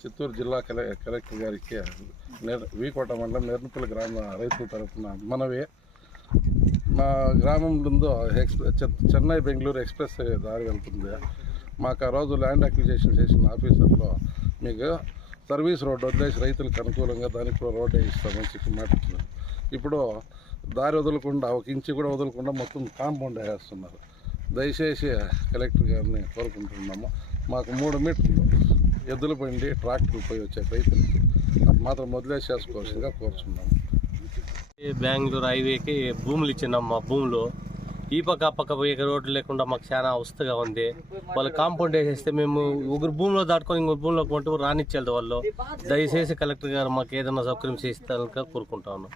చిత్తూరు జిల్లా కలెక్టర్ గారికి వీకోట మండలం నేర్నపల్లి గ్రామ రైతుల తరఫున మనవి. మా గ్రామం ముందు చెన్నై బెంగళూరు ఎక్స్ప్రెస్ దారి వెళ్తుంది. మాకు ఆ రోజు ల్యాండ్ అక్విజిషన్ చేసిన ఆఫీసర్లో మీకు సర్వీస్ రోడ్డు వదిలేసి రైతులకు అనుకూలంగా దానికి కూడా రోడ్డు వేయిస్తామని చెప్పి మాట్లాడుతున్నారు. ఇప్పుడు దారి వదలకుండా ఒక ఇంచు కూడా వదలకుండా మొత్తం కాంపౌండ్ వేస్తున్నారు. దయచేసి కలెక్టర్ గారిని కోరుకుంటున్నాము. మాకు 3 మీటర్లు ఎద్దుల బండి ట్రాక్టర్లు పోయి వచ్చే రైతులకు అది మాత్రం వదిలేసేసుకోవాల్సిందిగా కోరుచున్నాము. బెంగళూరు హైవేకి భూములు ఇచ్చినాం. మా భూములు ఈ పక్క ఆ పక్క పోయే రోడ్లు లేకుండా మాకు చాలా అవస్థగా ఉంది. వాళ్ళు కాంపౌండ్ వేసేస్తే మేము ఒకరు భూమిలో దాటుకొని ఇంకొక భూమిలో కొంటూ రానిచ్చేది వాళ్ళు. దయచేసి కలెక్టర్ గారు మాకు ఏదైనా సౌకర్యం చేస్తారని కోరుకుంటా ఉన్నాం.